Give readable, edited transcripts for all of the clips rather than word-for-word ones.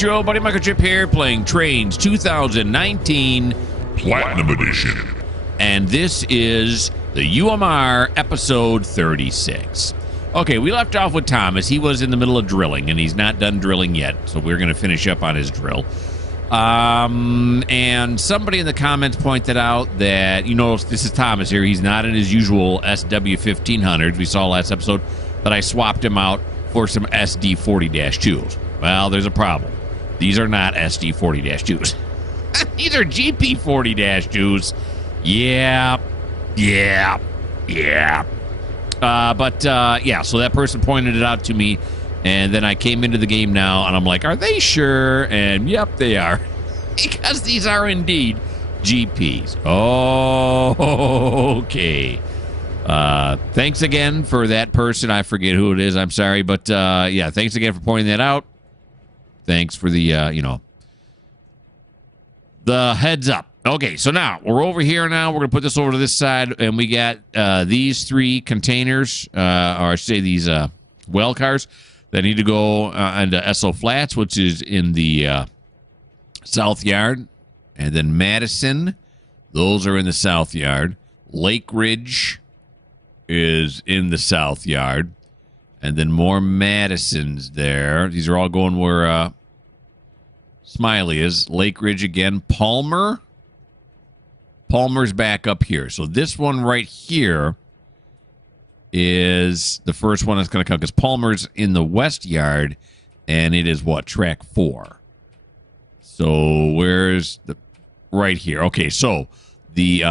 it's your old buddy Mikerowchip here playing Trainz 2019 Platinum Edition. And this is the UMR episode 36. Okay, we left off with Thomas. He was in the middle of drilling, and he's not done drilling yet, so we're going to finish up on his drill. And somebody in the comments pointed out that, you know, this is Thomas here. He's not in his usual SW1500s we saw last episode, but I swapped him out for some SD40-2s. Well, there's a problem. These are not SD40-2s. These are GP40-2s. Yeah. Yeah, so that person pointed it out to me, and then I came into the game now, and I'm like, are they sure? And yep, they are. Because these are indeed GPs. Oh, okay. Thanks again for that person. I forget who it is. I'm sorry. But, yeah, thanks again for pointing that out. Thanks for the, the heads up. Okay, so now we're over here now. We're going to put this over to this side, and we got these three containers, or I should say these well cars that need to go into SO Flats, which is in the South Yard. And then Madison, those are in the South Yard. Lake Ridge is in the South Yard. And then more Madisons there. These are all going where Smiley is. Lake Ridge again. Palmer's back up here. So this one right here is the first one that's going to come because Palmer's in the West Yard, and it is what? Track 4. So where's the... Right here. Okay, so the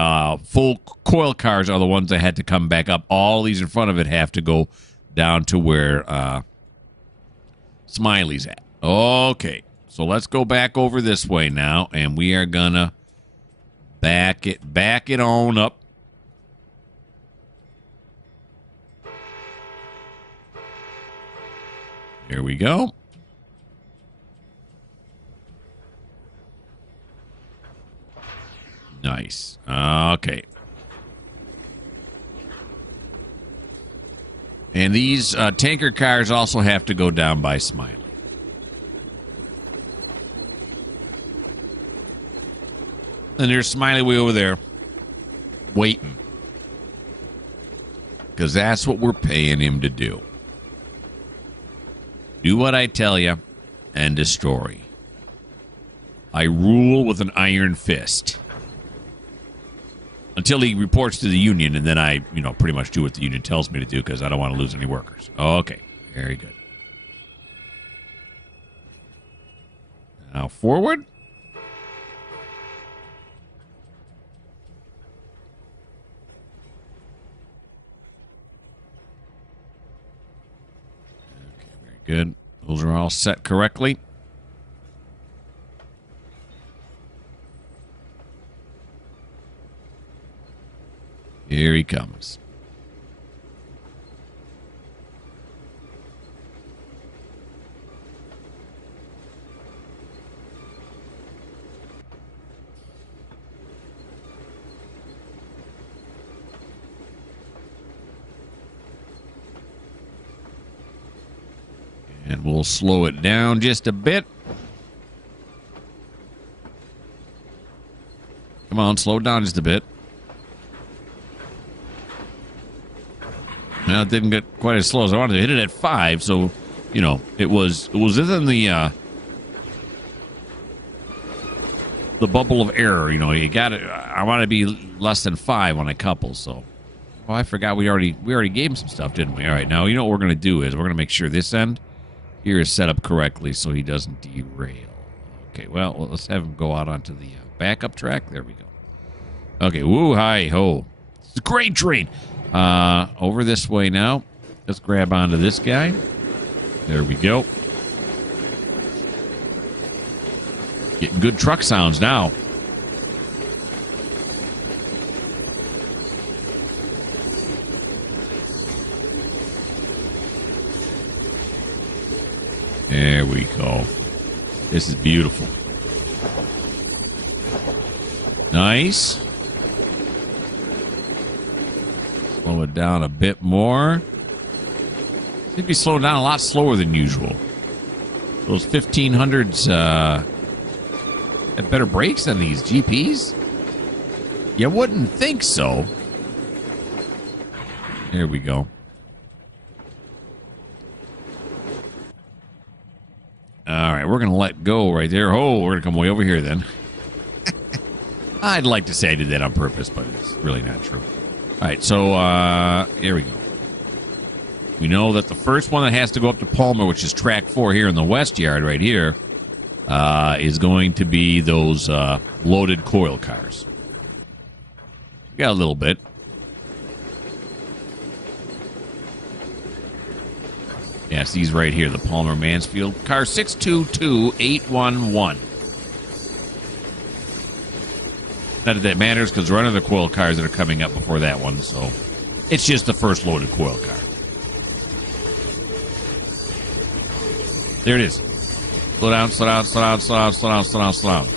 full coil cars are the ones that had to come back up. All these in front of it have to go down to where Smiley's at. Okay, so let's go back over this way now, and we are going to back it on up. There we go. Nice. Okay. And these tanker cars also have to go down by Smiley. And there's Smiley way over there waiting. Because that's what we're paying him to do. Do what I tell you and destroy. I rule with an iron fist. Until he reports to the union, and then I, pretty much do what the union tells me to do because I don't want to lose any workers. Okay, very good. Now forward. Okay, very good. Those are all set correctly. Here he comes. And we'll slow it down just a bit. Come on, slow it down just a bit. Now it didn't get quite as slow as I wanted to. Hit it at 5, so it was within the bubble of error. You got it. I want to be less than 5 on a couple. So, I forgot we already gave him some stuff, didn't we? All right, now what we're gonna do is we're gonna make sure this end here is set up correctly so he doesn't derail. Okay, well let's have him go out onto the backup track. There we go. Okay, woo, hi ho. It's a great train. Over this way now. Let's grab onto this guy. There we go. Getting good truck sounds now. There we go. This is beautiful. Nice. Slow it down a bit more. Seems to be slowing down a lot slower than usual. Those 1500s have better brakes than these GPs? You wouldn't think so. There we go. All right, we're going to let go right there. Oh, we're going to come way over here then. I'd like to say I did that on purpose, but it's really not true. All right, so here we go. We know that the first one that has to go up to Palmer, which is track 4 here in the West Yard right here, is going to be those loaded coil cars. We got a little bit. Yes, these right here, the Palmer Mansfield. Car 622811. Not that that matters because there are other coil cars that are coming up before that one, so it's just the first loaded coil car. There it is. Slow down, slow down, slow down, slow down, slow down, slow down, slow down.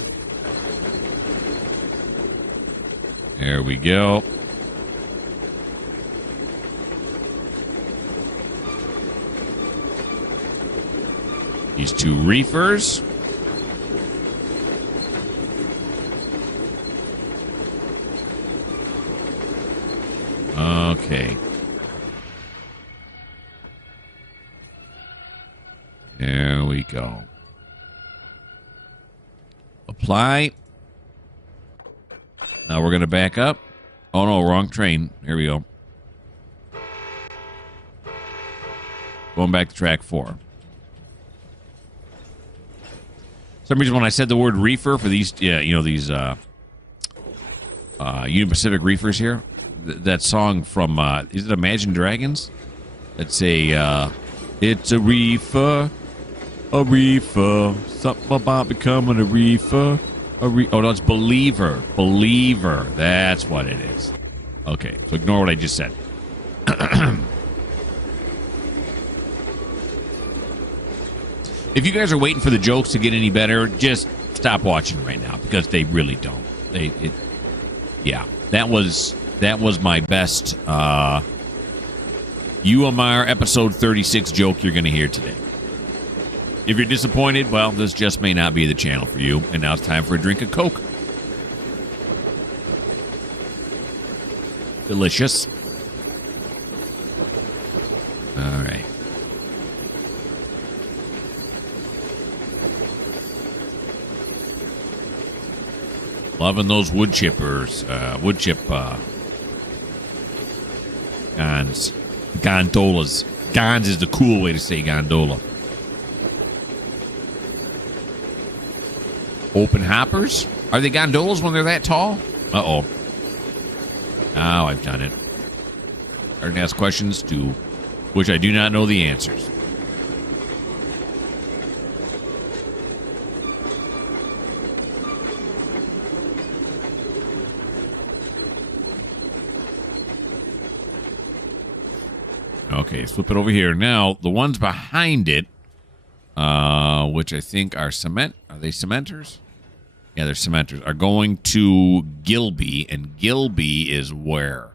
There we go. These two reefers. Okay. There we go. Apply. Now we're going to back up. Oh, no, wrong train. Here we go. Going back to track 4. For some reason, when I said the word reefer for these, these Union Pacific reefers here, that song from, is it Imagine Dragons? Let's say, it's a reefer, something about becoming a reefer. Oh, no, it's Believer. Believer. That's what it is. Okay, so ignore what I just said. If you guys are waiting for the jokes to get any better, just stop watching right now because they really don't. Yeah, that was my best UMR episode 36 joke you're going to hear today. If you're disappointed, well, this just may not be the channel for you. And now it's time for a drink of Coke. Delicious. All right. Loving those wood chippers. Wood chip gons. Gondolas. Gons is the cool way to say gondola. Open hoppers? Are they gondolas when they're that tall? Uh-oh. Now I've done it. Starting to ask questions to which I do not know the answers. Okay, let's flip it over here. Now, the ones behind it, which I think are cement. Are they cementers? Yeah, they're cementers. Are going to Gilby, and Gilby is where?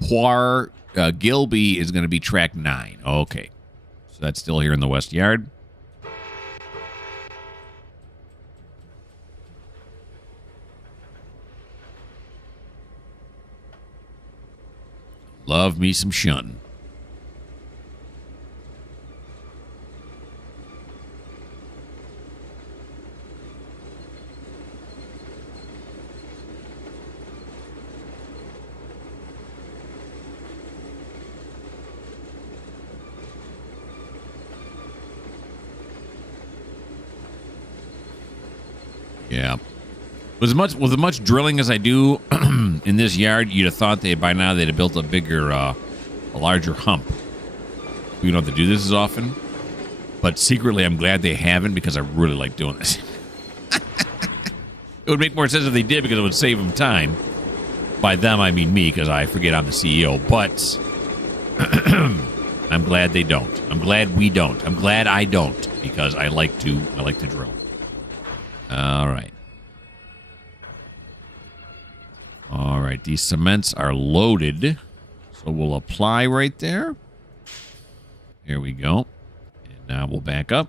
Gilby is going to be track 9. Okay. So that's still here in the West Yard. Love me some shunting. Yeah. With as much drilling as I do in this yard, you'd have thought by now they'd have built a bigger, a larger hump. We don't have to do this as often. But secretly, I'm glad they haven't because I really like doing this. It would make more sense if they did because it would save them time. By them, I mean me because I forget I'm the CEO. But I'm glad they don't. I'm glad we don't. I'm glad I don't because I like to drill. All right. All right. These cements are loaded. So we'll apply right there. Here we go. And now we'll back up.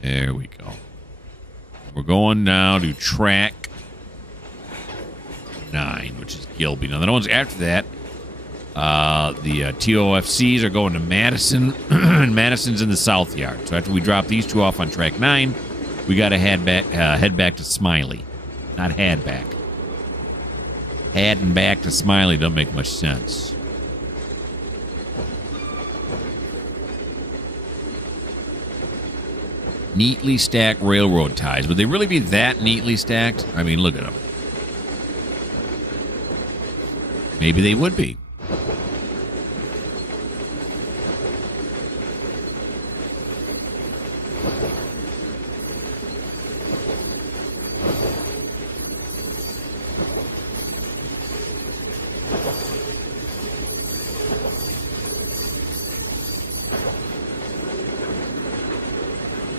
There we go. We're going now to track 9, which is Gilby. Now, the ones after that, the TOFCs are going to Madison, and Madison's in the South Yard. So after we drop these two off on track 9, we got to head back to Smiley. Not head back. Heading back to Smiley doesn't make much sense. Neatly stacked railroad ties. Would they really be that neatly stacked? I mean, look at them. Maybe they would be.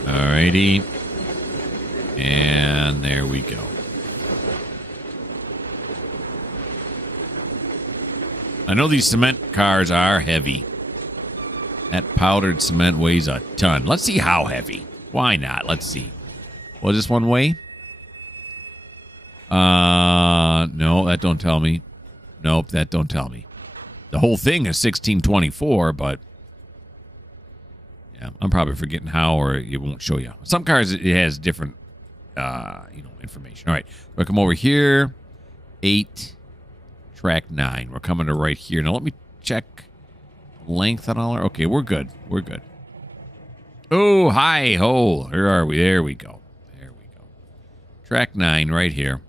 Alrighty. And there we go. I know these cement cars are heavy. That powdered cement weighs a ton. Let's see how heavy. Why not? Let's see. Was this one weigh? No, that don't tell me. Nope, that don't tell me. The whole thing is 1624, but yeah, I'm probably forgetting how, or it won't show you. Some cars it has different, information. All right, we'll come over here. 8, track 9. We're coming to right here. Now let me check length on all our. Okay, we're good. We're good. Oh, hi ho. Where are we? There we go. There we go. Track 9 right here.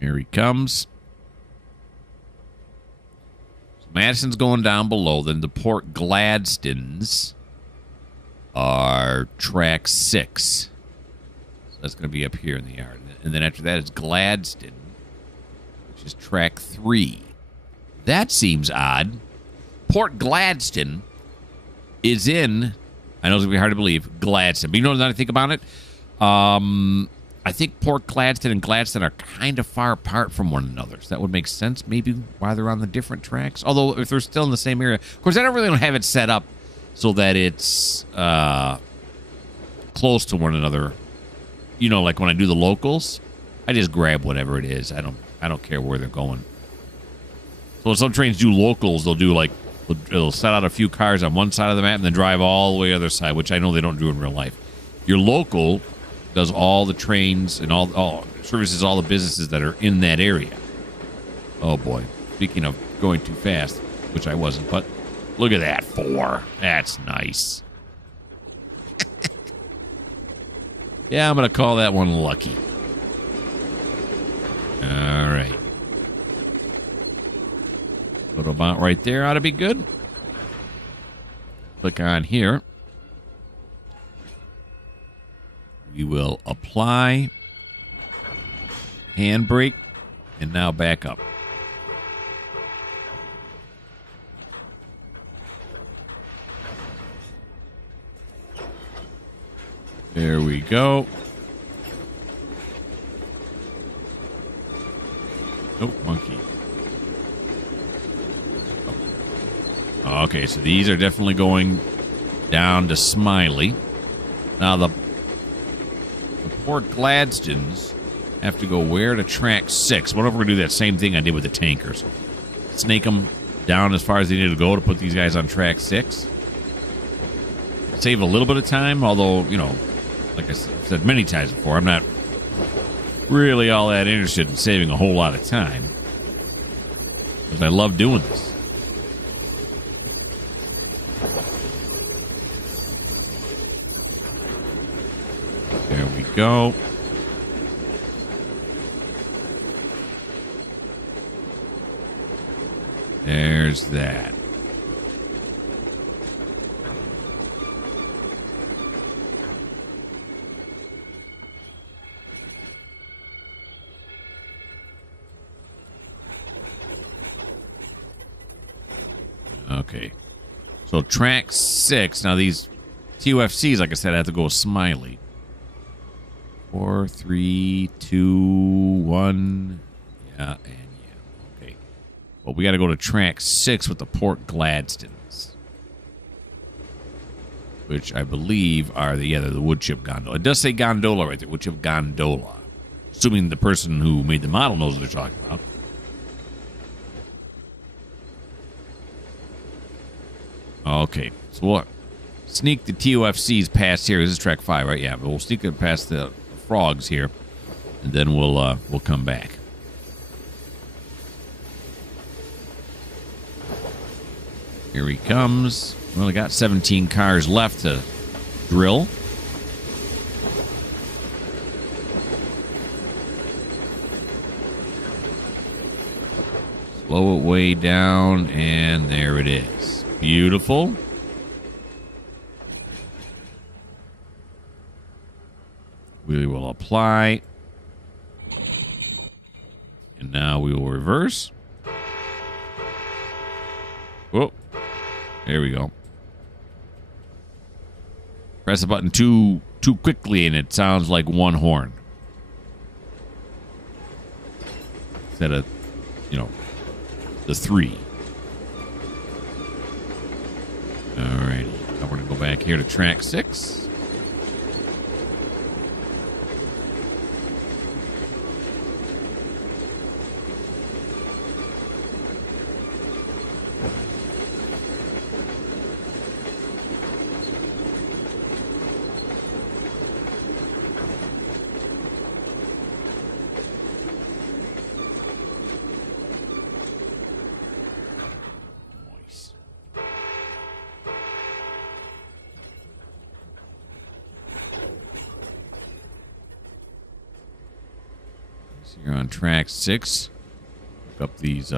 Here he comes. So Madison's going down below. Then the Port Gladstones are track 6. So that's going to be up here in the yard. And then after that is Gladstone, which is track 3. That seems odd. Port Gladstone is in, I know it's going to be hard to believe, Gladstone. But you know what I think about it? I think Port Gladstone and Gladstone are kind of far apart from one another. So that would make sense, maybe, why they're on the different tracks. Although, if they're still in the same area. Of course, I don't really have it set up so that it's close to one another. You know, like when I do the locals, I just grab whatever it is. I don't care where they're going. So when some trains do locals, they'll set out a few cars on one side of the map and then drive all the way to the other side, which I know they don't do in real life. Your local does all the trains and all services all the businesses that are in that area. Oh boy. Speaking of going too fast, which I wasn't, but look at that 4. That's nice. Yeah, I'm going to call that one lucky. All right. Little amount right there ought to be good. Click on here. We will apply, handbrake, and now back up. There we go. Oh, monkey. Oh. Okay, so these are definitely going down to Smiley. Now the Port Gladstones have to go where to track 6. What if we're going to do that same thing I did with the tankers? Snake them down as far as they need to go to put these guys on track 6. Save a little bit of time, although, you know, like I said many times before, I'm not really all that interested in saving a whole lot of time. Because I love doing this. There we go. There's that. Okay. So track 6. Now these TUFCs, like I said, I have to go Smiley. 4, 3, 2, 1. Yeah, and yeah. Okay. Well, we got to go to track 6 with the Port Gladstones, which I believe are they're the wood chip gondola. It does say gondola right there, wood chip gondola. Assuming the person who made the model knows what they're talking about. Okay, so we'll sneak the TOFCs past here. This is track 5, right? Yeah, but we'll sneak it past the frogs here, and then we'll come back. Here he comes. We only got 17 cars left to drill. Slow it way down, and there it is. Beautiful. We will apply. And now we will reverse. Whoa. There we go. Press the button too quickly and it sounds like one horn. Instead of, the 3. Alrighty. Now we're going to go back here to track 6. You're on track 6. Hook up these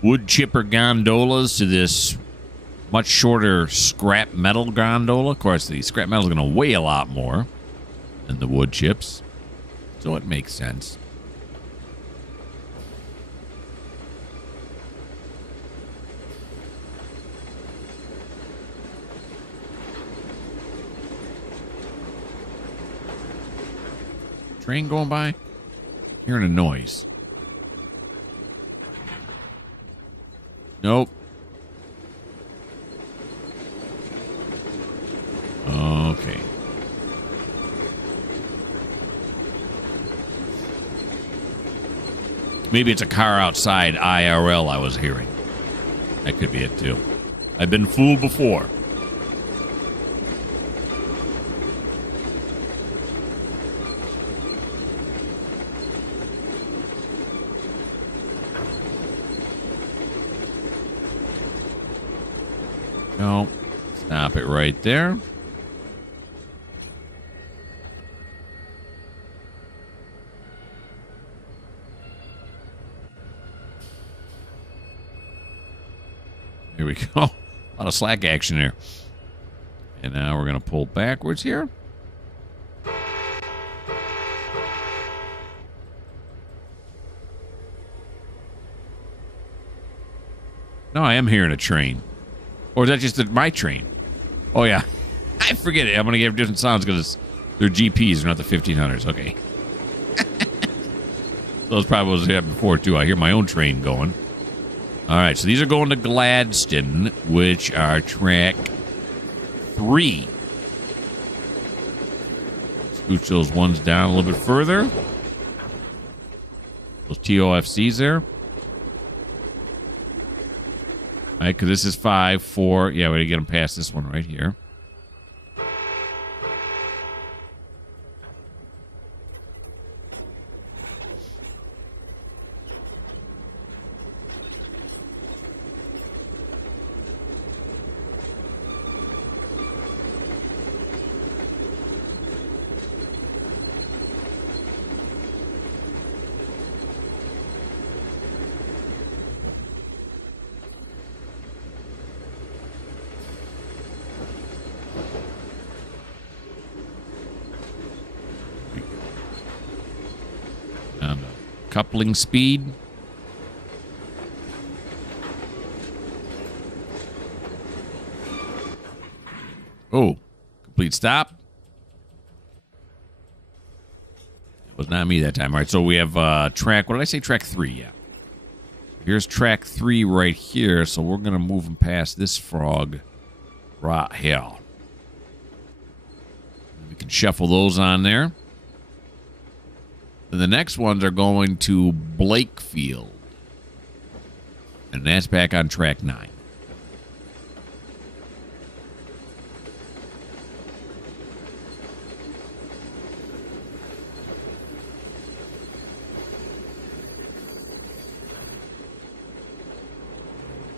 wood chipper gondolas to this much shorter scrap metal gondola. Of course, the scrap metal is going to weigh a lot more than the wood chips, so it makes sense. Train going by? Hearing a noise. Nope. Okay. Maybe it's a car outside IRL I was hearing. That could be it too. I've been fooled before. No, stop it right there. Here we go. A lot of slack action there. And now we're going to pull backwards here. No, I am hearing a train. Or is that just my train? Oh, yeah. I forget it. I'm going to give different sounds because they're GPs, they're not the 1500s. Okay. Those probably was here before, too. I hear my own train going. All right, so these are going to Gladstone, which are track 3. Scooch those ones down a little bit further. Those TOFCs there. All right, because this is 5, 4. Yeah, we got to get them past this one right here. Coupling speed. Oh, complete stop. That was was not me that time. All right, so we have track, what did I say? Track 3, yeah. Here's track 3 right here, so we're going to move them past this frog right here. We can shuffle those on there. And the next ones are going to Blakefield. And that's back on track 9.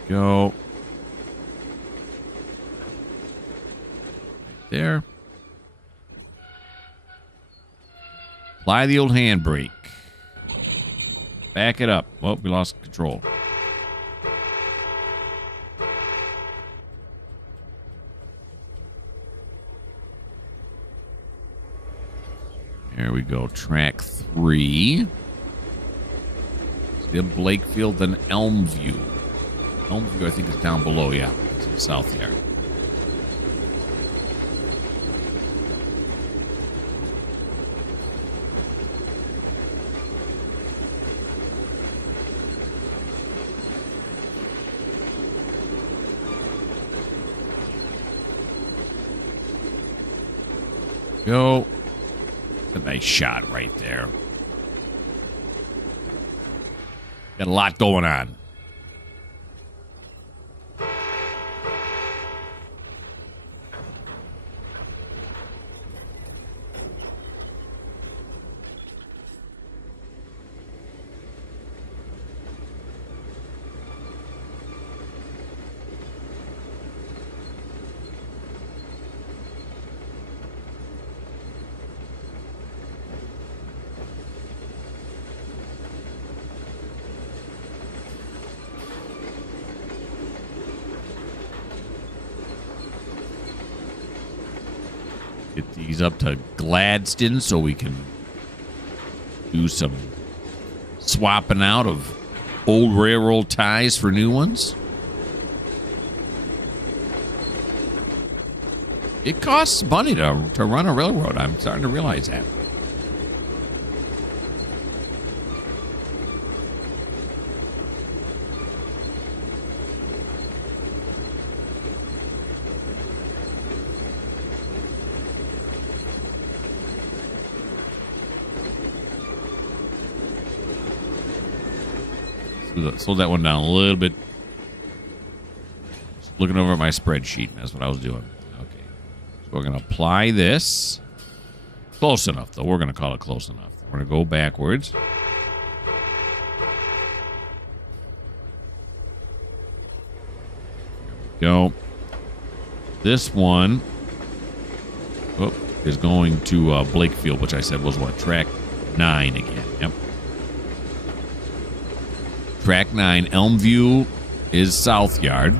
Go. Right there. Apply the old handbrake. Back it up. Oh, we lost control. There we go. Track 3. Still Blakefield, then Elmview. Elmview, I think, is down below. Yeah, it's in the south yard. Go. A nice shot right there. Got a lot going on. Get these up to Gladstone so we can do some swapping out of old railroad ties for new ones. It costs money to run a railroad. I'm starting to realize that. Slow that one down a little bit. Just looking over at my spreadsheet. That's what I was doing. Okay. So we're going to apply this. Close enough, though. We're going to call it close enough. We're going to go backwards. There we go. This one is going to Blakefield, which I said was what? Track 9 again. Yep. Track 9, Elmview is South Yard.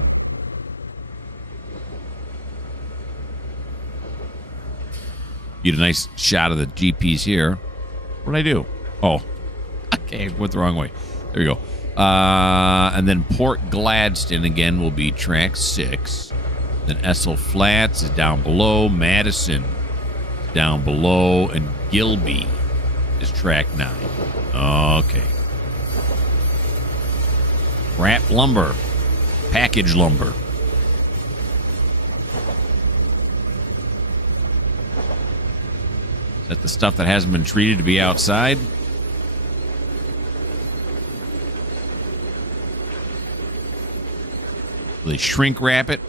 Get a nice shot of the GPS here. What did I do? Oh, okay, went the wrong way. There you go. And then Port Gladstone again will be track 6. Then Essel Flats is down below. Madison is down below. And Gilby is track 9. Okay. Wrap lumber. Package lumber. Is that the stuff that hasn't been treated to be outside? They shrink wrap it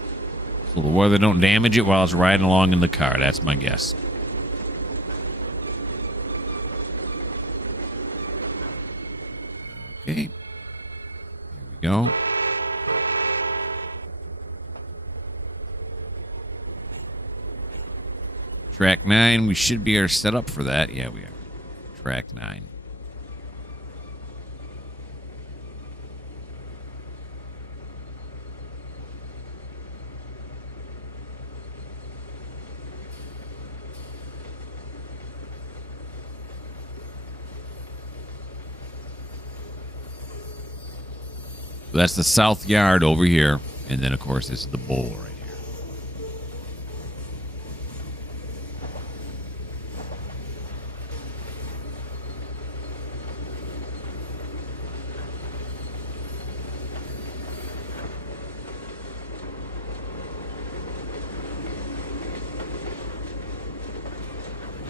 so the weather don't damage it while it's riding along in the car. That's my guess. Okay. Go. Track 9, we should be set up for that. Yeah, we are. Track 9. So that's the south yard over here. And then, of course, this is the bowl right here.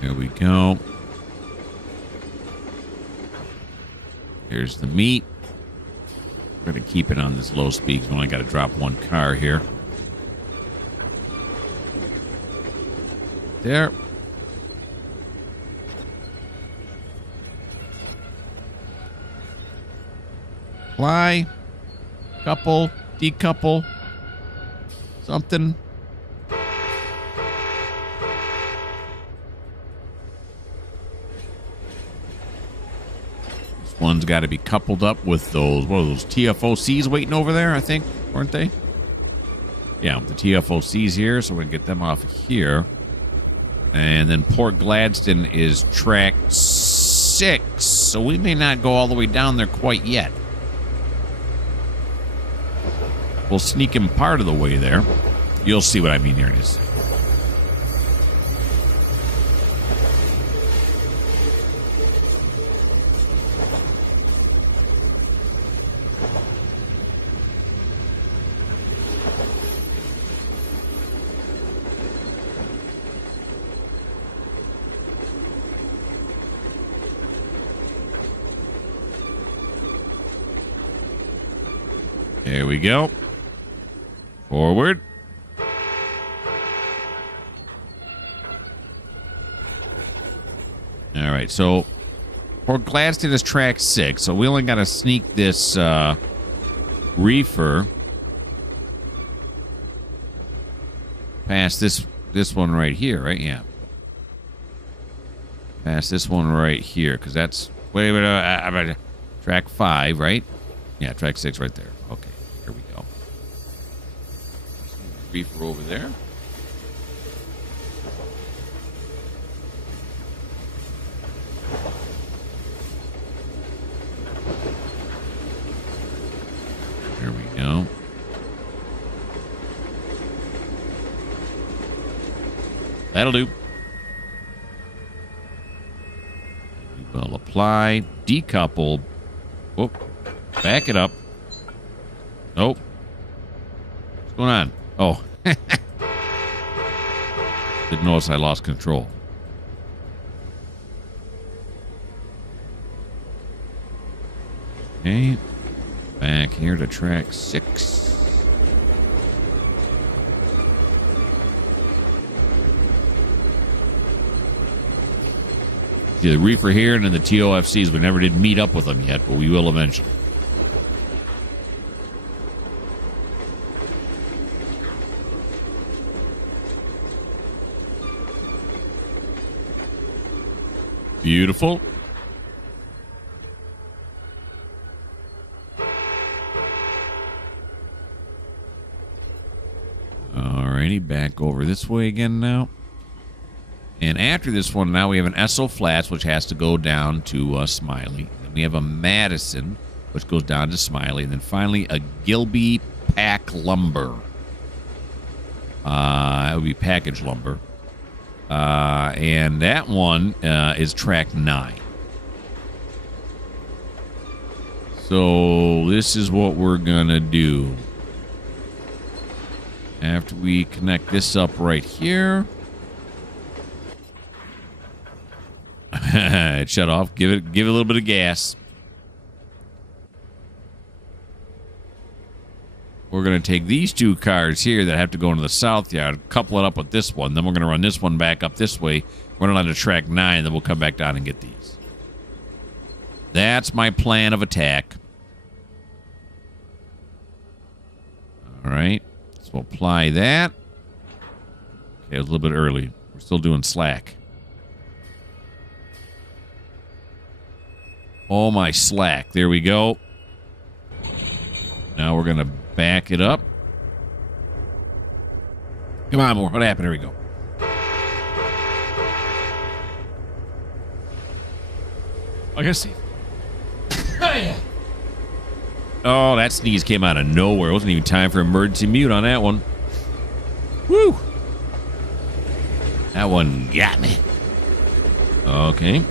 There we go. Here's the meat. We're going to keep it on this low speed. We only got to drop one car here. There. Fly. Couple. Decouple. Something. This one's got to be coupled up with those, what are those, TFOCs waiting over there, I think, weren't they? Yeah, the TFOCs here, so we're going to get them off of here. And then Port Gladstone is track 6, so we may not go all the way down there quite yet. We'll sneak him part of the way there. You'll see what I mean here in a second. There we go. Forward. All right, so Port Gladstone is track 6, so we only got to sneak this reefer past this one right here, right? Yeah. Past this one right here, because that's track 5, right? Yeah, track 6 right there. Okay, here we go. Reefer over there. There we go. That'll do. We will apply, decouple. Whoop. Back it up. Nope. What's going on? Oh. Didn't notice I lost control. Okay. Back here to track 6. See the reefer here and then the TOFCs. We never did meet up with them yet, but we will eventually. Beautiful. Alrighty, back over this way again now. And after this one, now we have an Esso Flats, which has to go down to Smiley. Then we have a Madison, which goes down to Smiley. And then finally, a Gilby Pack Lumber. That would be package lumber. And that one is track 9. So this is what we're going to do. After we connect this up right here. It shut off. Give it a little bit of gas. We're going to take these 2 cars here that have to go into the south yard, couple it up with this one. Then we're going to run this one back up this way, run it on to track 9, then we'll come back down and get these. That's my plan of attack. All right. So we'll apply that. Okay, it was a little bit early. We're still doing slack. Oh, my slack. There we go. Now we're going to back it up. Come on, more. What happened? Here we go. I guess. Oh, that sneeze came out of nowhere. It wasn't even time for emergency mute on that one. Woo! That one got me. Okay.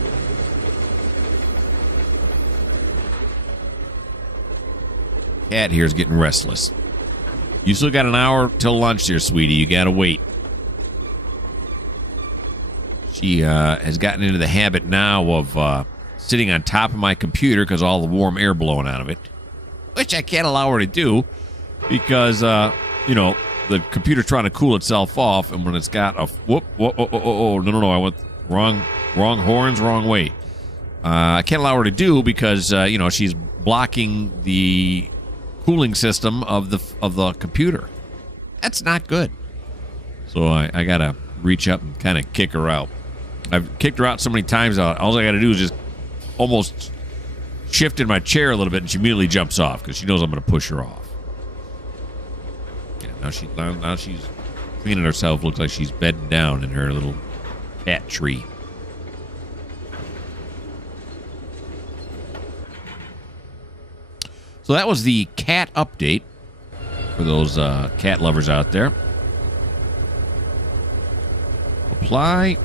Cat here's getting restless. You still got an hour till lunch here, sweetie. You gotta wait. She has gotten into the habit now of sitting on top of my computer because all the warm air blowing out of it, which I can't allow her to do because, you know, the computer's trying to cool itself off, and when it's got a no, I went wrong horns, wrong way. I can't allow her to do because, you know, she's blocking the cooling system of the computer. That's not good. So I gotta reach up and kind of kick her out. I've kicked her out so many times. All I gotta do is just almost shift in my chair a little bit, and she immediately jumps off because she knows I'm gonna push her off. Yeah, now she's cleaning herself. Looks like she's bedding down in her little cat tree. So that was the cat update for those cat lovers out there. Apply.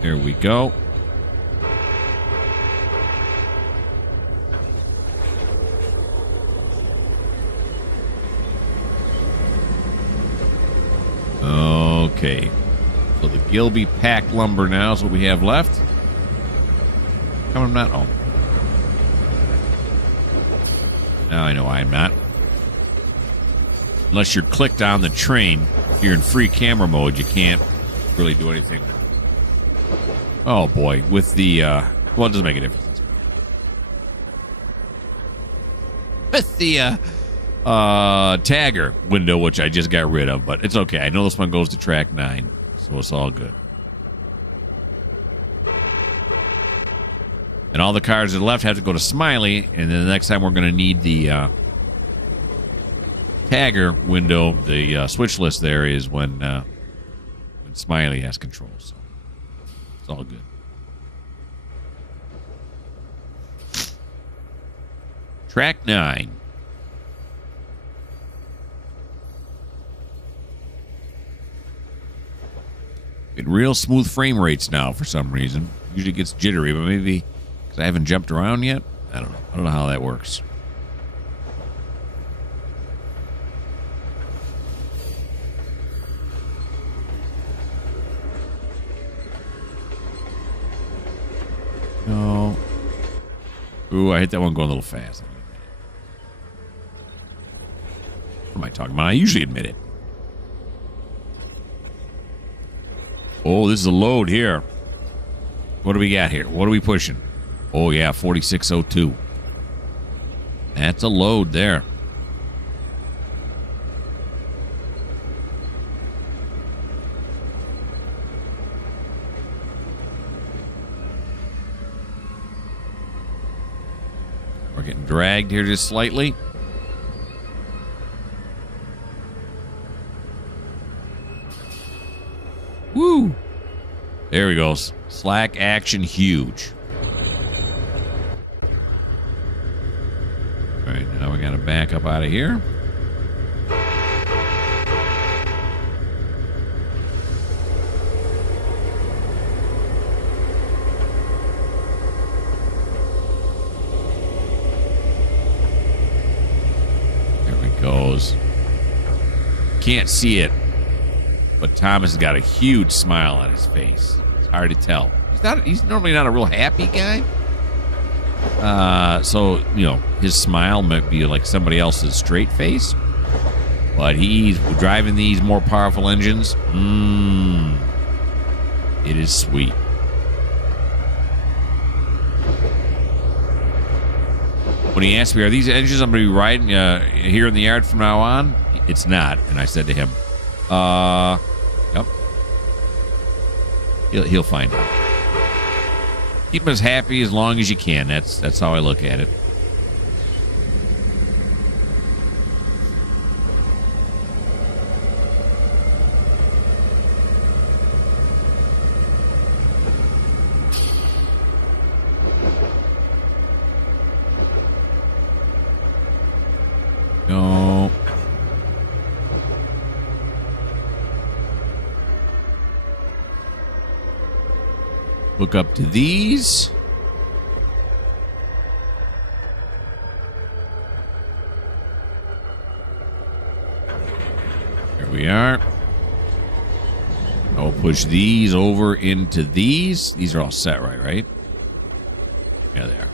There we go. Okay. So the Gilby packed lumber now is what we have left. Come on, not. Oh. Now I know I'm not. Unless you're clicked on the train, if you're in free camera mode, you can't really do anything. Oh boy, with the well, it doesn't make a difference. With the tagger window, which I just got rid of, but it's okay. I know this one goes to track 9, so it's all good. And all the cars that are left have to go to Smiley, and then the next time we're going to need the tagger window, the switch list there is when Smiley has control. So it's all good. Track 9. Get real smooth frame rates now for some reason. Usually it gets jittery, but maybe because I haven't jumped around yet. I don't know. I don't know how that works. No. Ooh, I hit that one going a little fast. What am I talking about? I usually admit it. Oh, this is a load here. What do we got here? What are we pushing? Oh, yeah, 4602. That's a load there. We're getting dragged here just slightly. Woo! There we go. Slack action huge. All right, now we got to back up out of here. There it goes. Can't see it. But Thomas has got a huge smile on his face. It's hard to tell. He's normally not a real happy guy. So, you know, his smile might be like somebody else's straight face. But he's driving these more powerful engines. It is sweet. When he asked me, are these engines I'm going to be riding here in the yard from now on? It's not. And I said to him, yep. He'll find out. Keep him as happy as long as you can. That's how I look at it. No. Hook up to these. Here we are. I'll push these over into these. These are all set, right? Yeah, they are.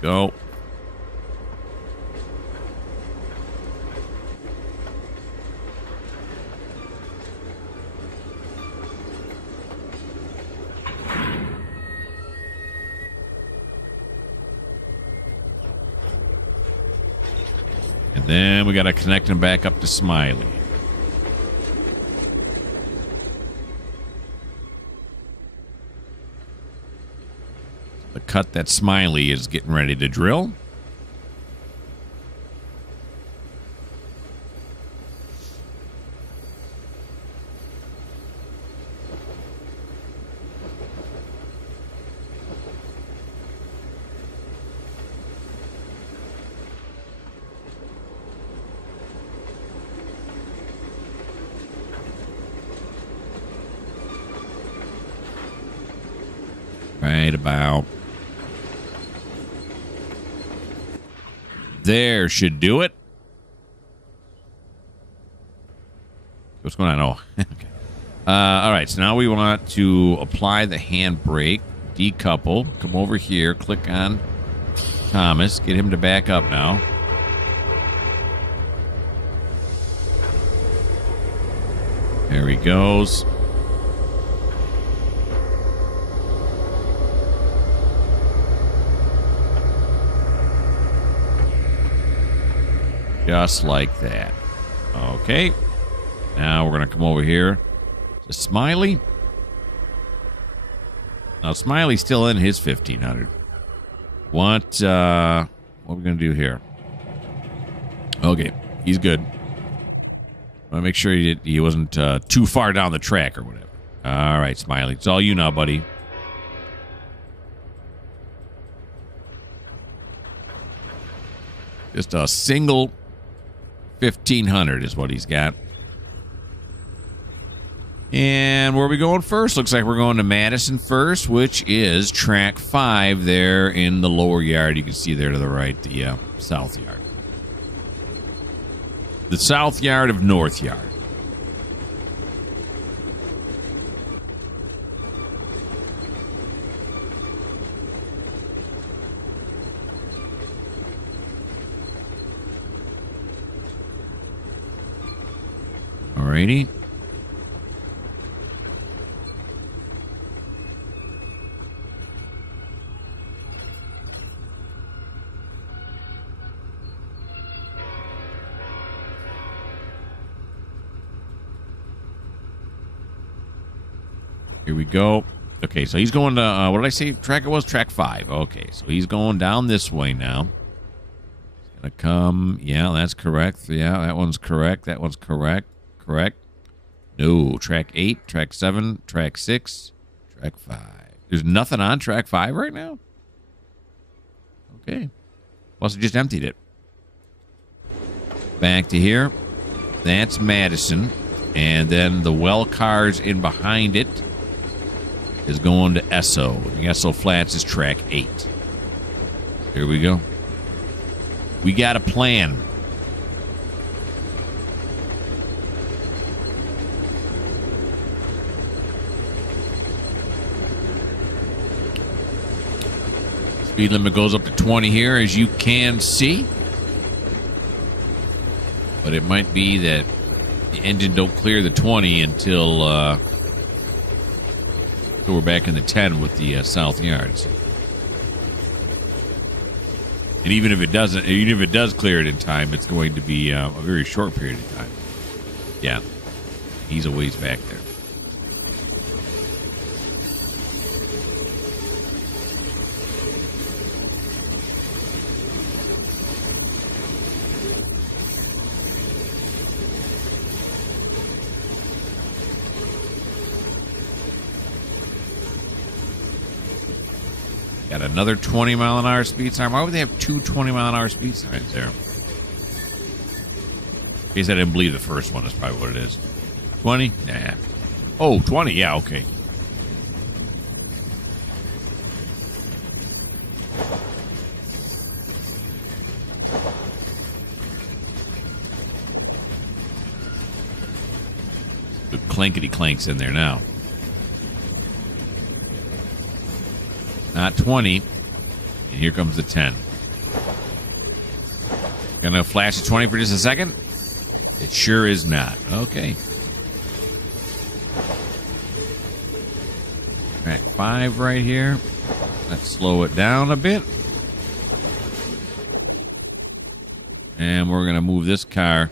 Go. And then we got to connect them back up to Smiley. The cut that Smiley is getting ready to drill. Right about there should do it. What's going on? Oh, okay. All right, so now we want to apply the handbrake, decouple, come over here, click on Thomas, get him to back up now. There he goes. Just like that. Okay. Now we're going to come over here to Smiley. Now, Smiley's still in his 1500. What are we going to do here? Okay. He's good. I want to make sure he wasn't too far down the track or whatever. All right, Smiley. It's all you now, buddy. Just a single 1500 is what he's got. And where are we going first? Looks like we're going to Madison first, which is track 5 there in the lower yard. You can see there to the right, the south yard. The south yard of North Yard. Alrighty. Here we go. Okay, so he's going to, what did I say track it was? Track 5. Okay, so he's going down this way now. He's going to come. Yeah, that's correct. Yeah, that one's correct. That one's correct. Correct. No, track 8, track 7, track 6, track 5. There's nothing on track 5 right now? Okay. Must have just emptied it. Back to here. That's Madison. And then the well cars in behind it is going to Esso. The Esso Flats is track 8. Here we go. We got a plan. Speed limit goes up to 20 here, as you can see. But it might be that the engine don't clear the 20 until we're back in the 10 with the south yards. And even if it doesn't, even if it does clear it in time, it's going to be a very short period of time. Yeah, he's a ways back there. Got another 20-mile-an-hour speed sign. Why would they have two 20-mile-an-hour speed signs there? In case I didn't believe the first one is probably what it is. 20? Nah. Oh, 20. Yeah, okay. The clankety clanks in there now. Not 20. And here comes the 10. Gonna flash the 20 for just a second? It sure is not. Okay. All right, 5 right here. Let's slow it down a bit. And we're gonna move this car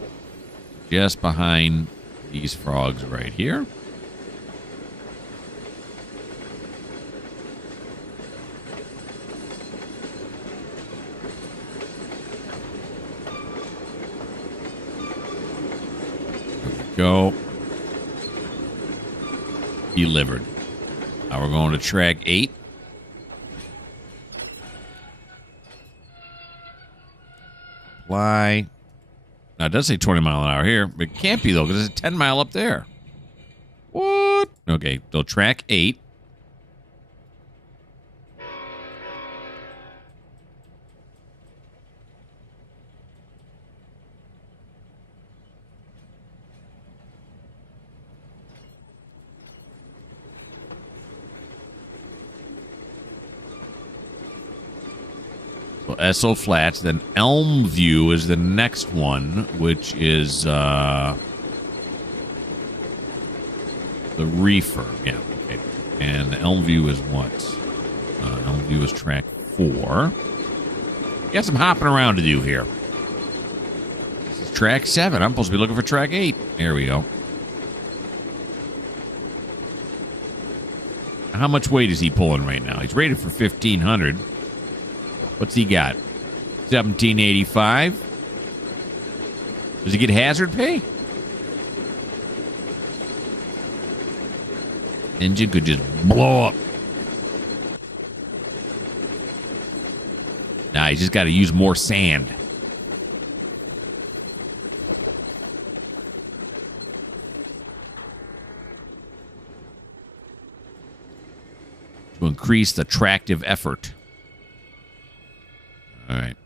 just behind these frogs right here. Go. Delivered. Now we're going to track 8. Apply. Now it does say 20 mile an hour here, but it can't be though because it's a 10 mile up there. What? Okay, so track 8. SO Flats, then Elm View is the next one, which is the reefer. Yeah, okay. And Elm View is what? Elm View is track 4. Got some hopping around to do here. This is track 7. I'm supposed to be looking for track 8. There we go. How much weight is he pulling right now? He's rated for 1,500. What's he got? 1785. Does he get hazard pay? Engine could just blow up. Nah, he's just got to use more sand. To increase the tractive effort. All right.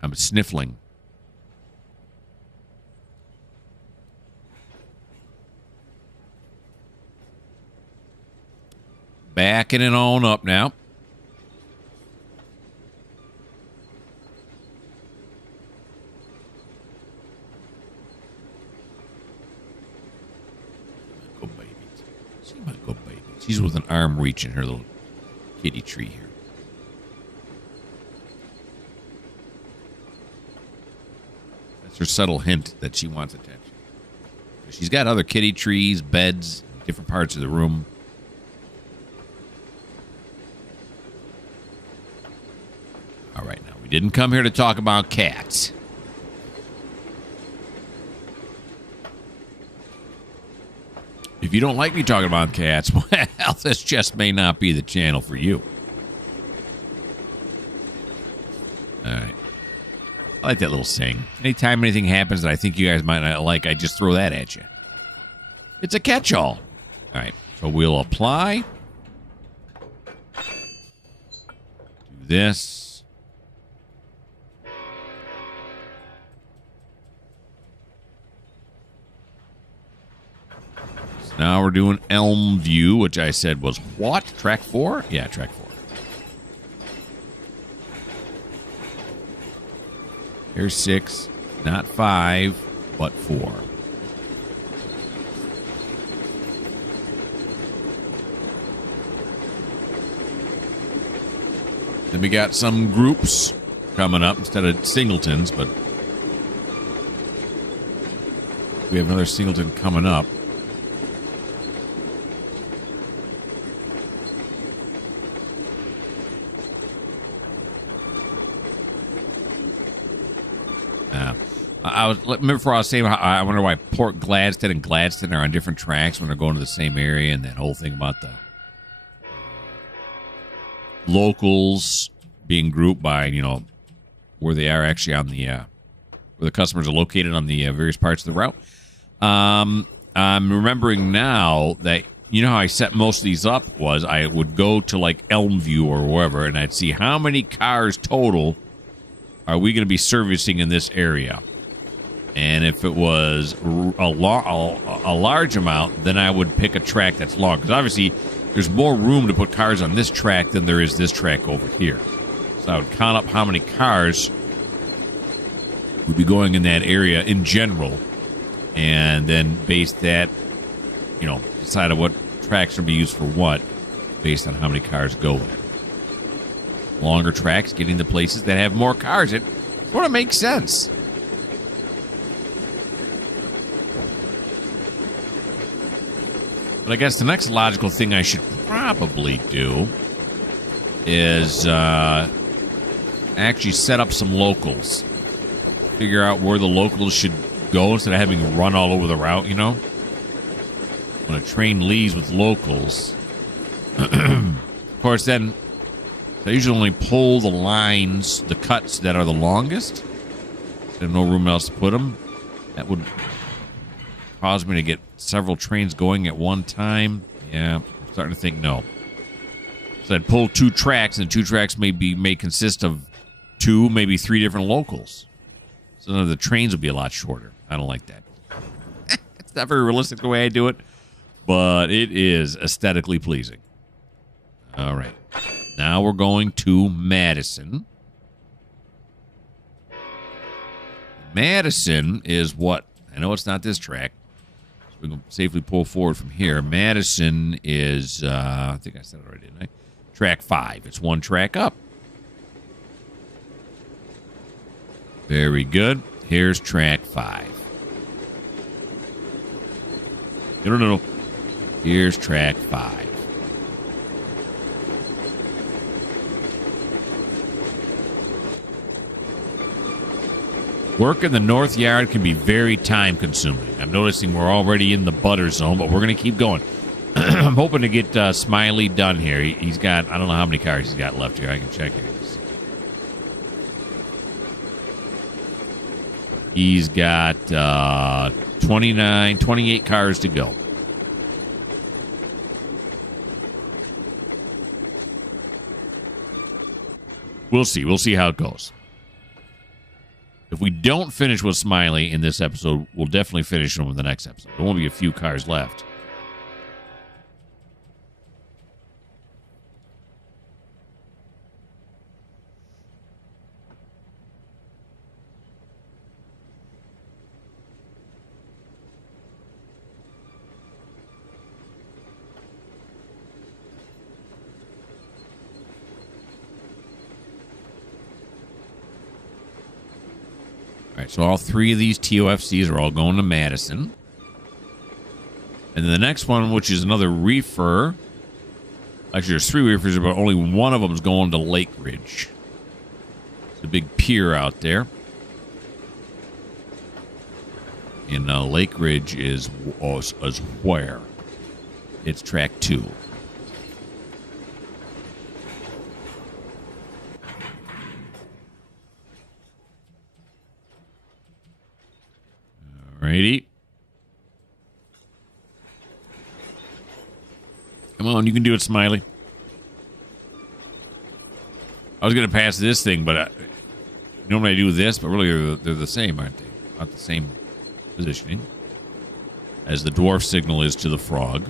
I'm sniffling. Backing it on up now. She's with an arm reach in her little kitty tree here. That's her subtle hint that she wants attention. She's got other kitty trees, beds, different parts of the room. All right, now we didn't come here to talk about cats. If you don't like me talking about cats, well, this just may not be the channel for you. All right. I like that little saying. Anytime anything happens that I think you guys might not like, I just throw that at you. It's a catch-all. All right. So we'll apply. Do this. Now we're doing Elm View, which I said was what? Track 4? Yeah, track 4. Here's 6, not 5, but 4. Then we got some groups coming up instead of singletons, but we have another singleton coming up. Remember before I was saying, I wonder why Port Gladstone and Gladstone are on different tracks when they're going to the same area, and that whole thing about the locals being grouped by, you know, where they are actually on the, where the customers are located on the various parts of the route. I'm remembering now that you know how I set most of these up was I would go to like Elmview or wherever, and I'd see how many cars total are we going to be servicing in this area. And if it was a large amount, then I would pick a track that's long. Because obviously, there's more room to put cars on this track than there is this track over here. So I would count up how many cars would be going in that area in general. And then base that, you know, decide on what tracks will be used for what based on how many cars go there. Longer tracks, getting to places that have more cars. It sort of makes sense. But I guess the next logical thing I should probably do is actually set up some locals. Figure out where the locals should go instead of having to run all over the route, you know? When a train leaves with locals. Of course, then I usually only pull the lines, the cuts that are the longest. There's no room else to put them. That would cause me to get several trains going at one time. Yeah, I'm starting to think no. So I'd pull 2 tracks, and 2 tracks may consist of 2, maybe 3 different locals. So then the trains will be a lot shorter. I don't like that. It's not very realistic the way I do it, but it is aesthetically pleasing. All right. Now we're going to Madison. Madison is what? I know it's not this track. So we can safely pull forward from here. Madison is, I think I said it already, didn't I? Track 5. It's 1 track up. Very good. Here's track 5. No. Here's track 5. Work in the North Yard can be very time-consuming. I'm noticing we're already in the butter zone, but we're going to keep going. I'm hoping to get Smiley done here. He's got, I don't know how many cars he's got left here. I can check here. He's got 28 cars to go. We'll see. We'll see how it goes. If we don't finish with Smiley in this episode, we'll definitely finish him in the next episode. There won't be a few cars left. All right, so all 3 of these TOFCs are all going to Madison. And then the next one, which is another reefer. Actually, there's 3 reefers, but only one of them is going to Lake Ridge. It's a big pier out there. And Lake Ridge is where? It's track 2. Alrighty. Come on, you can do it, Smiley. I was going to pass this thing, but normally I do this, but really they're the same, aren't they? Not the same positioning as the dwarf signal is to the frog.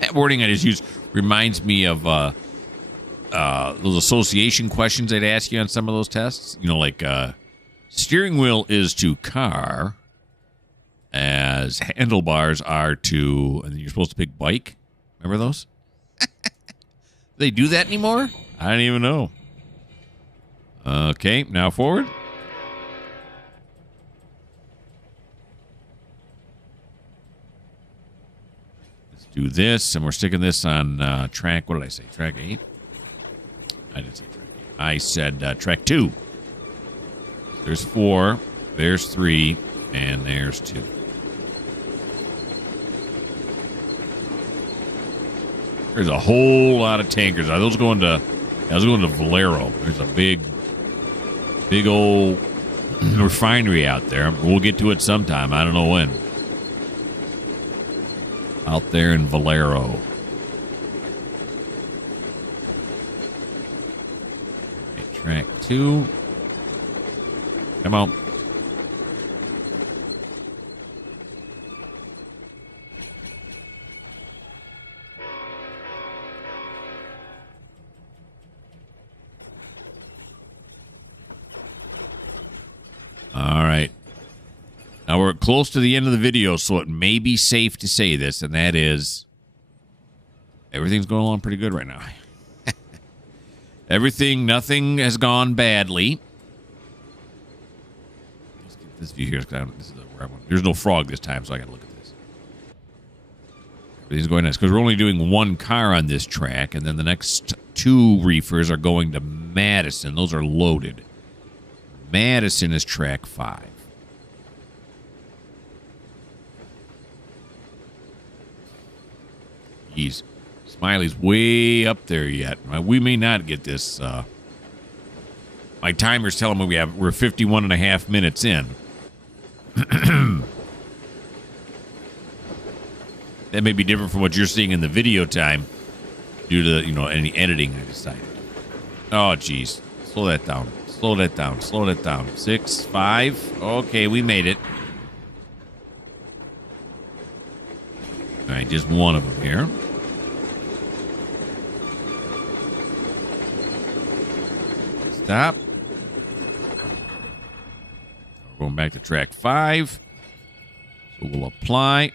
That wording I just used reminds me of those association questions they'd ask you on some of those tests. You know, like steering wheel is to car as handlebars are to, and you're supposed to pick bike. Remember those? They do that anymore? I don't even know. Okay, now forward. Do this, and we're sticking this on track, what did I say, track 8? I didn't say track 8. I said track 2. There's 4, there's 3, and there's 2. There's a whole lot of tankers. Those going to Valero. There's a big Big old refinery out there. We'll get to it sometime. I don't know when. Out there in Valero. Okay, track 2. Come on. All right. Now we're close to the end of the video, so it may be safe to say this, and that is everything's going along pretty good right now. Nothing has gone badly. Let's get this view here. This is where I want. There's no frog this time, so I got to look at this. Everything's going nice because we're only doing one car on this track, and then the next 2 reefers are going to Madison. Those are loaded. Madison is track 5. Jeez. Smiley's way up there yet. We may not get this. My timer's telling me we're 51 and a half minutes in. That may be different from what you're seeing in the video time due to, any editing I decided. Oh, jeez. Slow that down. Slow that down. Slow that down. 6, 5. Okay, we made it. All right, just one of them here. Stop. We're going back to track 5. So we'll apply.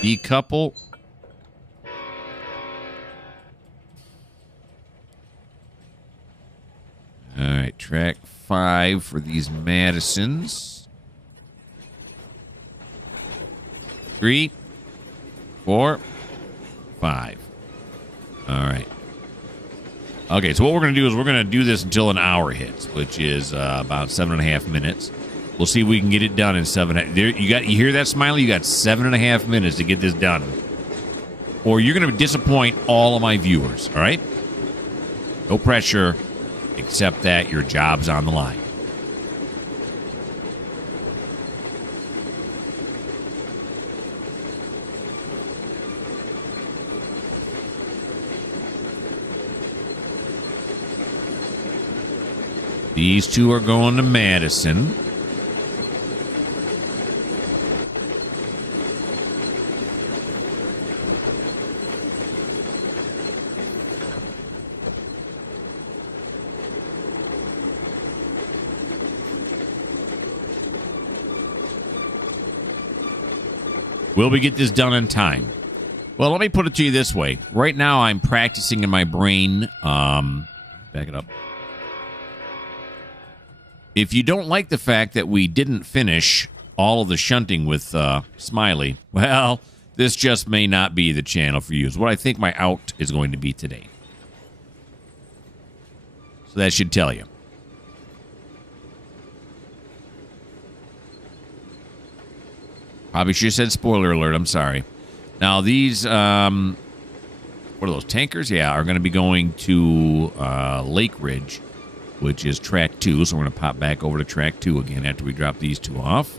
Decouple. All right, track 5 for these Madisons. 3, 4, 5. All right. Okay, so what we're going to do is we're going to do this until an hour hits, which is about 7.5 minutes. We'll see if we can get it done in 7. You hear that, Smiley? You got 7.5 minutes to get this done, or you're going to disappoint all of my viewers. All right? No pressure, except that your job's on the line. These 2 are going to Madison. Will we get this done in time? Well, let me put it to you this way. Right now, I'm practicing in my brain. Back it up. If you don't like the fact that we didn't finish all of the shunting with Smiley, well, this just may not be the channel for you. Is what I think my out is going to be today. So that should tell you. Probably should have said spoiler alert. I'm sorry. Now, these, what are those, tankers? Yeah, are going to be going to Lake Ridge, which is track 2. So we're going to pop back over to track 2 again after we drop these 2 off.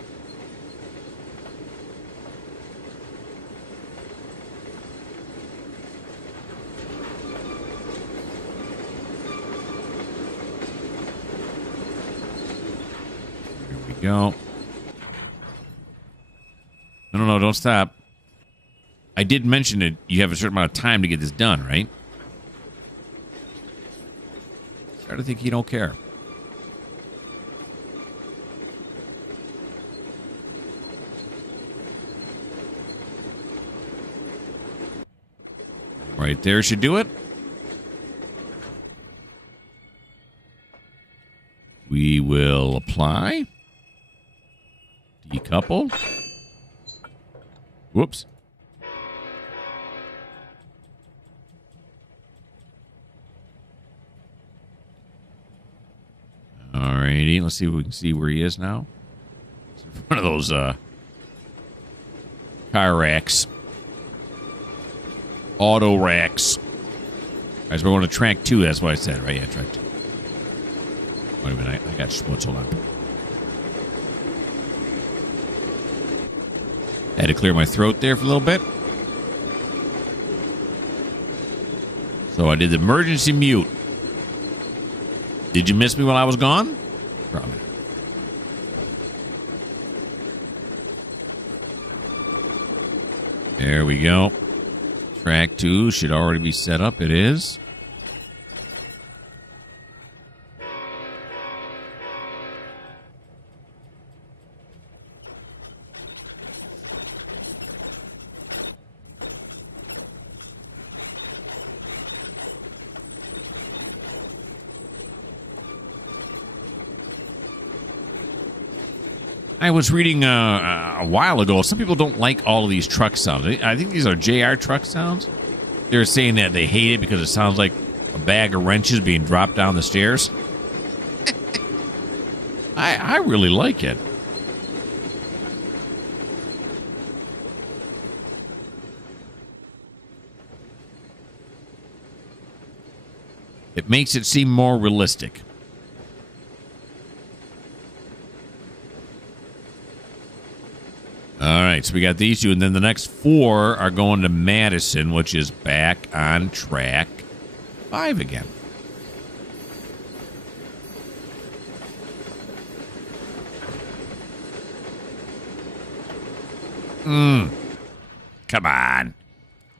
Here we go. No, don't stop. I did mention that you have a certain amount of time to get this done, right? Start to think you don't care. Right there should do it. We will apply. Decouple. Whoops. Alrighty, let's see if we can see where he is now. It's in front of those car racks. Auto racks. Alright, so we're going to track 2, that's what I said, right? Yeah, track 2. Wait a minute, I got schmutz. Hold on. Had to clear my throat there for a little bit. So I did the emergency mute. Did you miss me while I was gone? Probably. There we go. Track 2 should already be set up. It is. I was reading a while ago, some people don't like all of these truck sounds. I think these are JR truck sounds. They're saying that they hate it because it sounds like a bag of wrenches being dropped down the stairs. I really like it. It makes it seem more realistic. All right, so we got these two, and then the next 4 are going to Madison, which is back on track 5 again. Come on.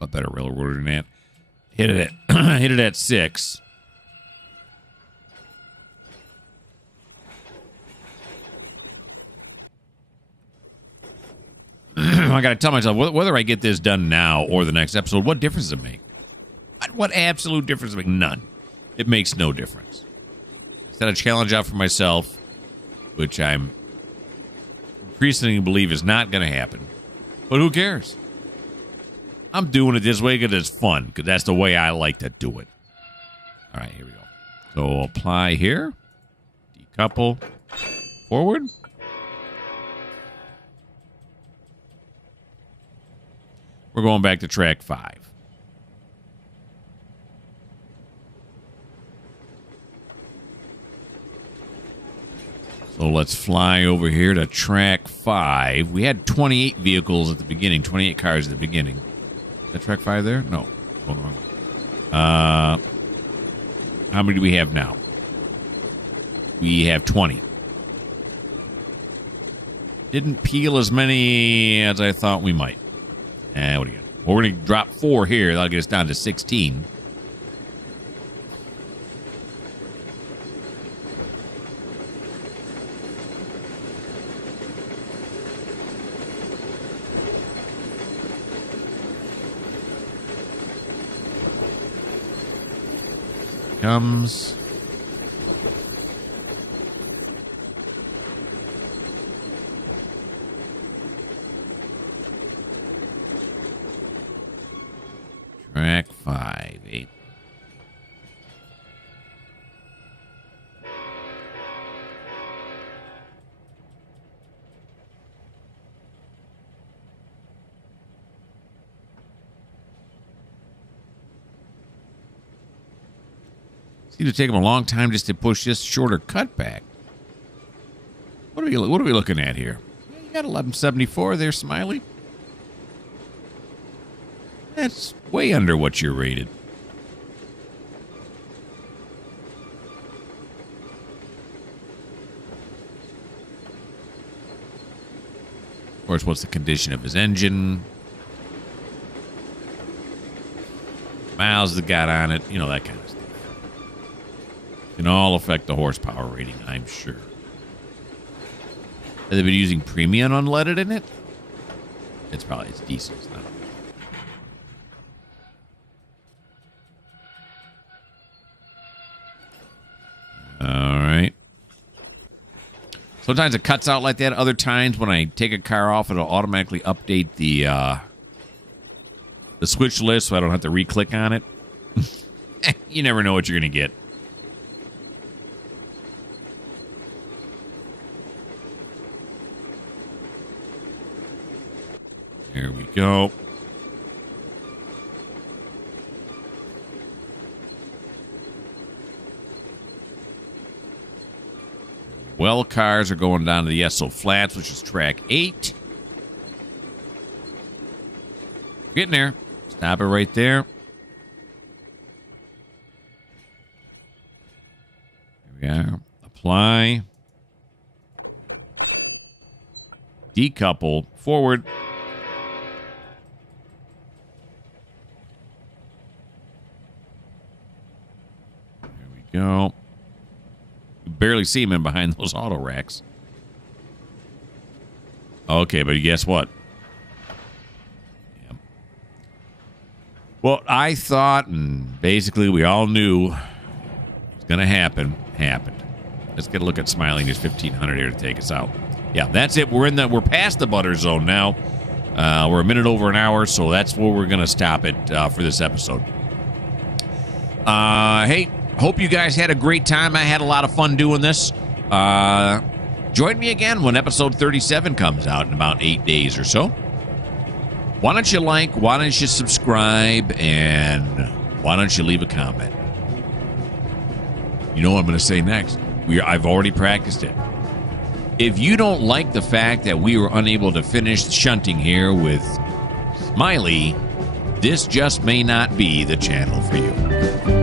A better railroad than that. Hit it at 6. I got to tell myself, whether I get this done now or the next episode, what difference does it make? What absolute difference does it make? None. It makes no difference. I set a challenge out for myself, which I'm increasingly believe is not going to happen. But who cares? I'm doing it this way because it's fun, because that's the way I like to do it. All right, here we go. So apply here. Decouple. Forward. We're going back to track 5. So let's fly over here to track 5. We had 28 vehicles at the beginning, 28 cars at the beginning. Is that track 5 there? No. Hold on. How many do we have now? We have 20. Didn't peel as many as I thought we might. What are you? Well, we're going to drop 4 here. That'll get us down to 16. Comes. Track 5, 8. Seems to take them a long time just to push this shorter cutback. What are we looking at here? You got 1174 there, Smiley. That's way under what you're rated. Of course, what's the condition of his engine? Miles that got on it, you know, that kind of stuff. Can all affect the horsepower rating, I'm sure. Have they been using premium unleaded in it? It's diesel now. All right. Sometimes it cuts out like that. Other times when I take a car off, it'll automatically update the switch list so I don't have to re-click on it. You never know what you're going to get. There we go. well cars are going down to the Esso Flats, which is track 8. Getting there. Stop it right there. There we go. Apply. Decouple. Forward. There we go. You barely see him in behind those auto racks. Okay, but guess what? Yep. Well, I thought, and basically we all knew it was going to happen. Happened. Let's get a look at Smiley and his 1500 here to take us out. Yeah, that's it. We're past the butter zone now. We're a minute over an hour, so that's where we're going to stop it for this episode. Hey, hope you guys had a great time. I had a lot of fun doing this. Join me again when episode 37 comes out in about 8 days or so. Why don't you like, why don't you subscribe, and why don't you leave a comment? You know what I'm going to say next. I've already practiced it. If you don't like the fact that we were unable to finish shunting here with Smiley, this just may not be the channel for you.